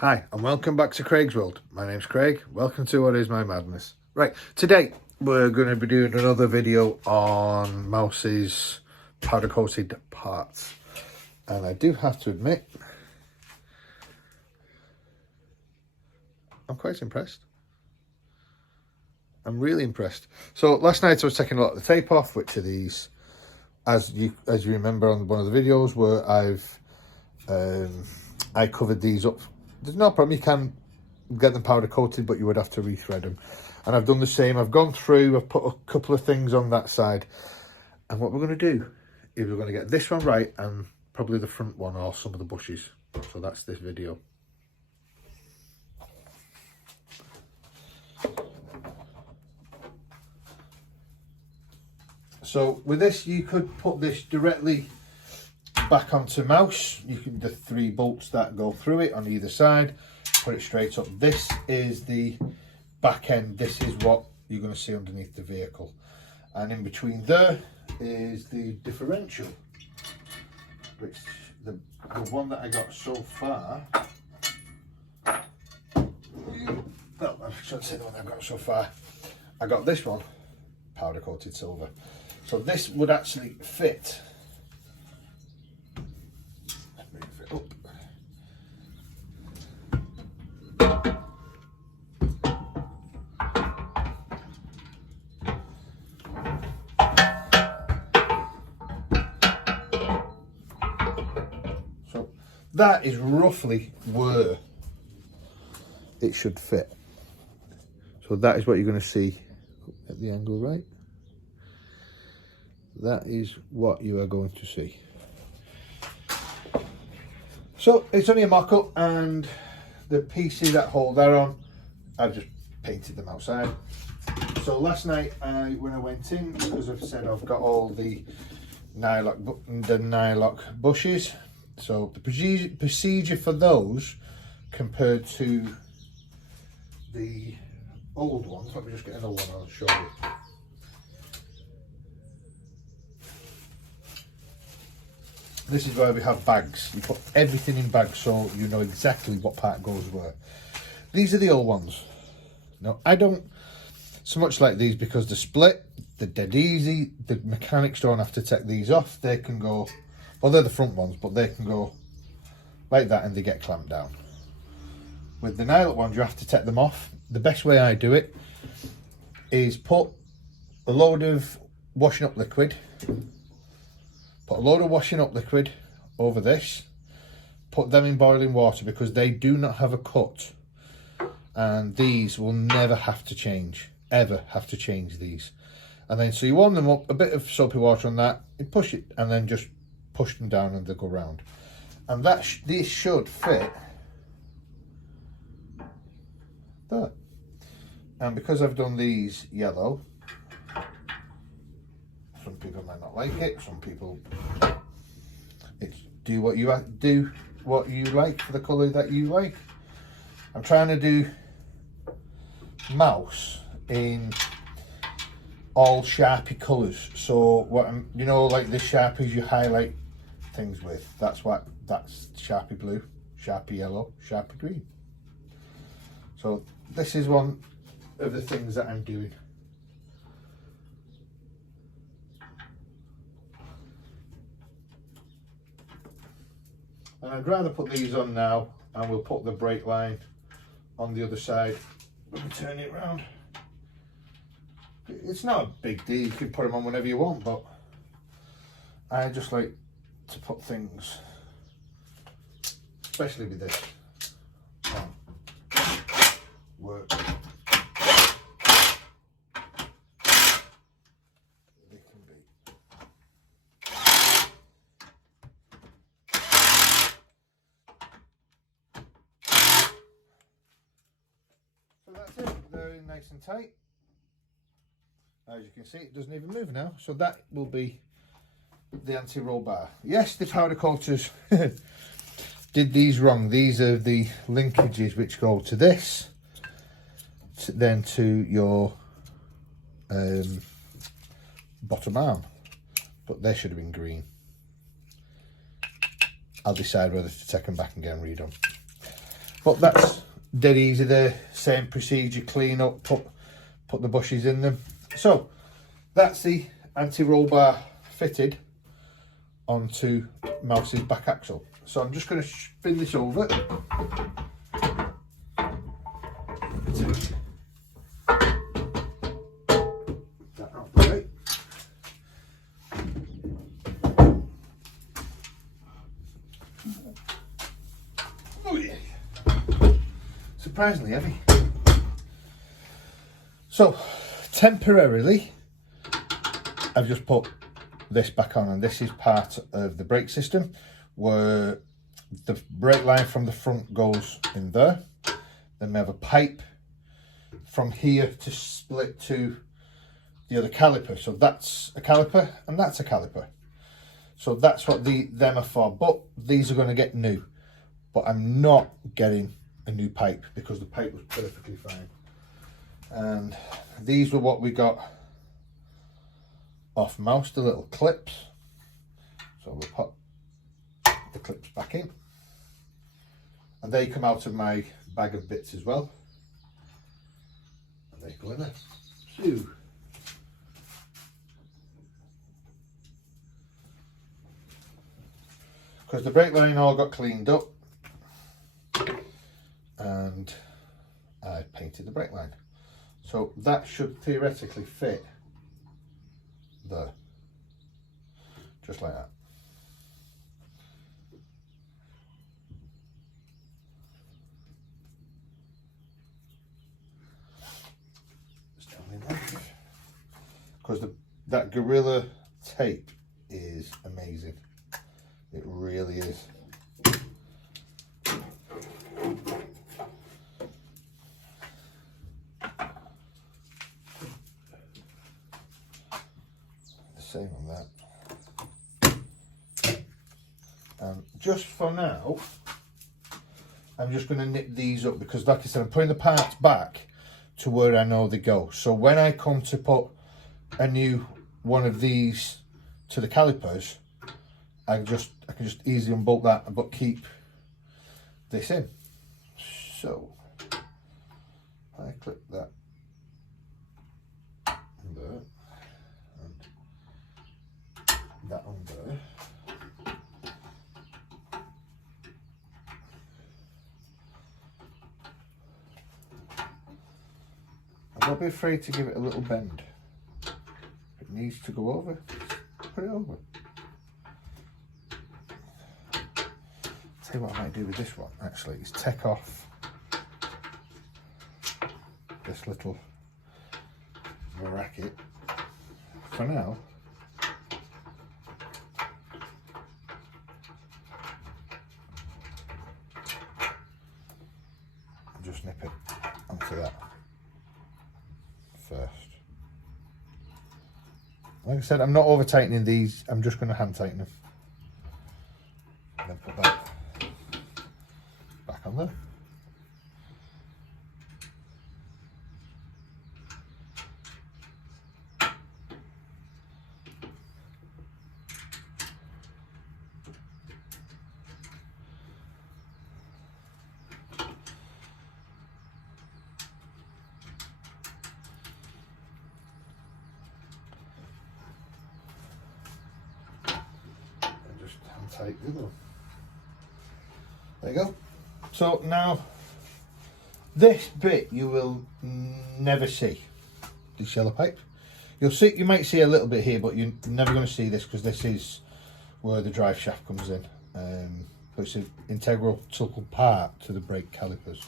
Hi, and welcome back to Craig's World. My name's Craig. Welcome to What Is My Madness. Right, today we're going to be doing another video on Mouse's powder coated parts. And I do have to admit, I'm quite impressed. I'm really impressed. So last night I was taking a lot of the tape off, which are these, as you remember on one of the videos where I covered these up. There's no problem, you can get them powder coated, but you would have to rethread them. And I've done the same. I've gone through, I've put a couple of things on that side. And what we're going to do is we're going to get this one right and probably the front one or some of the bushes. So that's this video. So with this, you could put this directly back onto mouse. You can, the 3 bolts that go through it on either side, put it straight up. This is the back end. This is what you're going to see underneath the vehicle, and in between there is the differential, which the one that I got so far, well, I shouldn't say the one I've got so far, I got this one powder coated silver. So this would actually fit. Up. So that is roughly where it should fit. So that is what you're going to see at the angle, right? That is what you are going to see. So it's only a mock-up, and the pieces that hold that on, I've just painted them outside. So last night when I went in, as I've said, I've got all the nylock bushes. So the procedure for those compared to the old ones, let me just get another one I'll show you. This is where we have bags. You put everything in bags so you know exactly what part goes where. These are the old ones. Now, I don't so much like these because they're split, they're dead easy. The mechanics don't have to take these off. They can go, well, they're the front ones, but they can go like that and they get clamped down. With the nylock ones, you have to take them off. The best way I do it is put a load of washing up liquid. Put a load of washing up liquid over this, put them in boiling water because they do not have a cut, and these will never have to change, ever have to change these. And then so you warm them up, a bit of soapy water on that, you push it, and then just push them down and they go round. And that these should fit there. And because I've done these yellow, some people might not like it. Some people, it's do what you like for the colour that you like. I'm trying to do mouse in all Sharpie colours. So what I'm, you know, like the Sharpies you highlight things with. That's Sharpie blue, Sharpie yellow, Sharpie green. So this is one of the things that I'm doing. And I'd rather put these on now, and we'll put the brake line on the other side. Let me turn it around. It's not a big deal, you can put them on whenever you want, but I just like to put things, especially with this, on work. So that's it, they're in nice and tight. As you can see, it doesn't even move now. So that will be the anti-roll bar. Yes, the powder coaters did these wrong. These are the linkages which go to this, then to your bottom arm. But they should have been green. I'll decide whether to take them back and get them redone. But that's dead easy. The same procedure, clean up, put the bushes in them. So that's the anti-roll bar fitted onto Mouse's back axle. So I'm just going to spin this over. That out the way. Oh yeah. Surprisingly heavy. So temporarily I've just put this back on, and this is part of the brake system where the brake line from the front goes in there. Then we have a pipe from here to split to the other caliper. So that's a caliper and that's a caliper. So that's what them are for. But these are going to get new. But I'm not getting a new pipe because the pipe was perfectly fine. And these were what we got off Mouse, the little clips. So we'll put the clips back in. And they come out of my bag of bits as well. And they go in there. So, because the brake line all got cleaned up and I painted the brake line. So that should theoretically fit there. Just like that. Because that Gorilla tape is amazing. It really is. The same on that. Just for now, I'm just going to nip these up because, like I said, I'm putting the parts back to where I know they go. So when I come to put a new one of these to the calipers, I can just easily unbolt that but keep this in. So I clip that on there and that on there. Don't be afraid to give it a little bend. If it needs to go over, put it over. Tell you what I might do with this one actually is take off this little bracket for now. Just nip it onto that first. Like I said, I'm not over tightening these, I'm just going to hand tighten them. And then put that back on there. Tight the other one. There you go. So now this bit you will never see, this yellow pipe. You might see a little bit here, but you're never going to see this because this is where the drive shaft comes in. But it's an integral part to the brake calipers.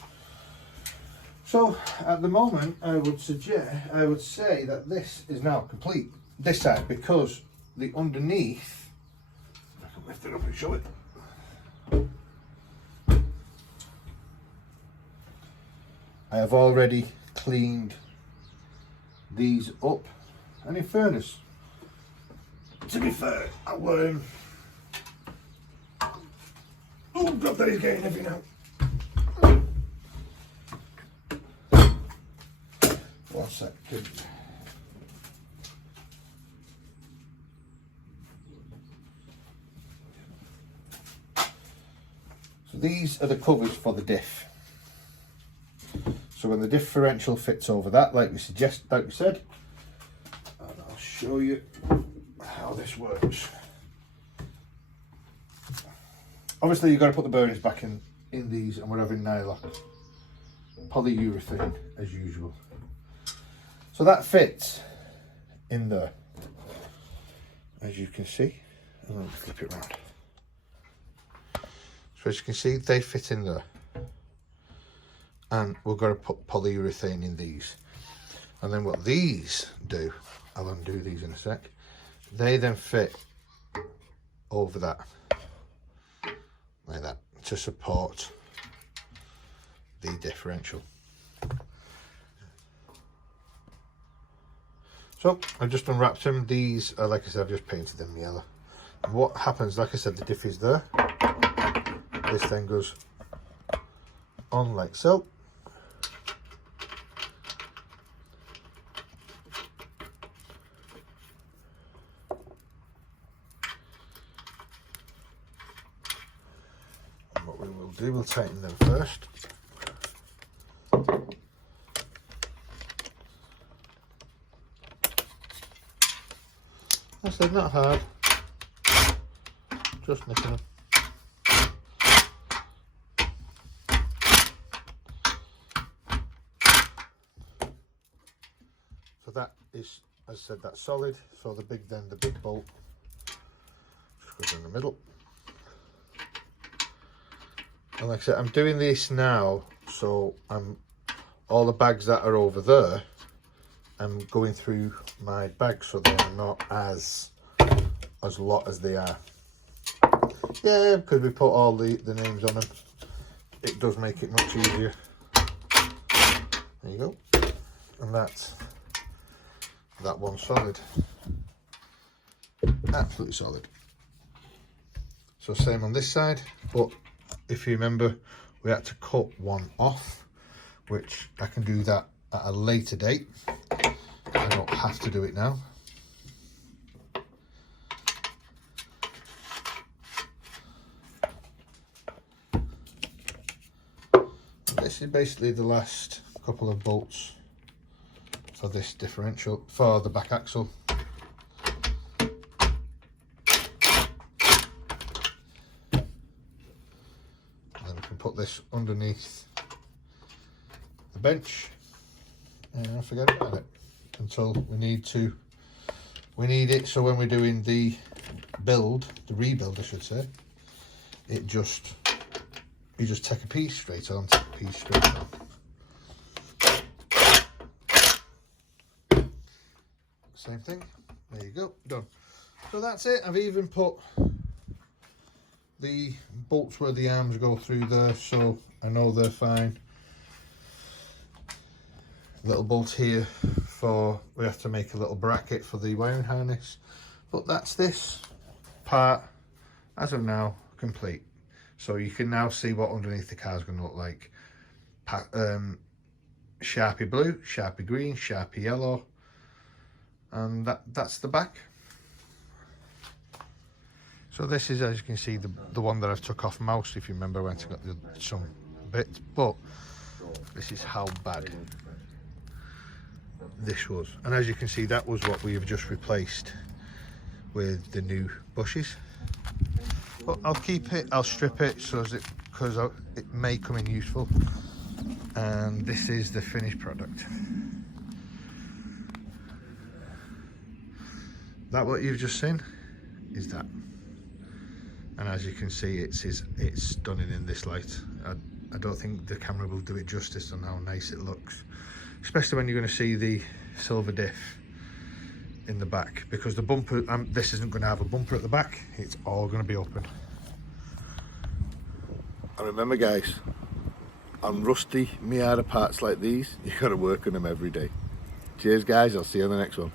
So at the moment I would say that this is now complete, this side, because the underneath, lift it up and show it. I have already cleaned these up, and in fairness, to be fair, I will. Oh God, that is getting heavy now. 1 second. So these are the covers for the diff. So when the differential fits over that, like we said, and I'll show you how this works. Obviously you've got to put the bearings back in these, and we're having nylock polyurethane as usual. So that fits in there, as you can see. And I'll flip it around. So as you can see, they fit in there. And we're going to put polyurethane in these. And then what these do, I'll undo these in a sec, they then fit over that, like that, to support the differential. So I've just unwrapped them. These are, like I said, I've just painted them yellow. And what happens, like I said, the diff is there. This then goes on like so. And what we will do, we'll tighten them first. I said not hard, just nicking them. So that is, as I said, that's solid. So the big bolt just goes in the middle. And like I said, I'm doing this now, so all the bags that are over there, I'm going through my bags so they're not as lot as they are. Yeah, because we put all the names on them, it does make it much easier. There you go. And that one's solid. Absolutely solid. So same on this side, but if you remember, we had to cut one off, which I can do that at a later date. I don't have to do it now. This is basically the last couple of bolts for this differential, for the back axle. And then we can put this underneath the bench and forget about it until we need it. So when we're doing the rebuild I should say, you just take a piece straight on, take a piece straight on. Same thing, there you go, done. So that's it. I've even put the bolts where the arms go through there, so I know they're fine. Little bolt here we have to make a little bracket for the wiring harness, but that's this part as of now complete. So you can now see what underneath the car is going to look like. Sharpie blue, Sharpie green, Sharpie yellow, and that's the back. So this is, as you can see, the one that I've took off most, if you remember, when I got some bits, but this is how bad this was. And as you can see, that was what we have just replaced with the new bushes. But I'll keep it, I'll strip it because it may come in useful. And this is the finished product. That what you've just seen is that. And as you can see, it's stunning in this light. I don't think the camera will do it justice on how nice it looks, especially when you're going to see the silver diff in the back, because the bumper, this isn't going to have a bumper at the back, it's all going to be open. And remember guys, on rusty Miata parts like these, you've got to work on them every day. Cheers guys, I'll see you on the next one.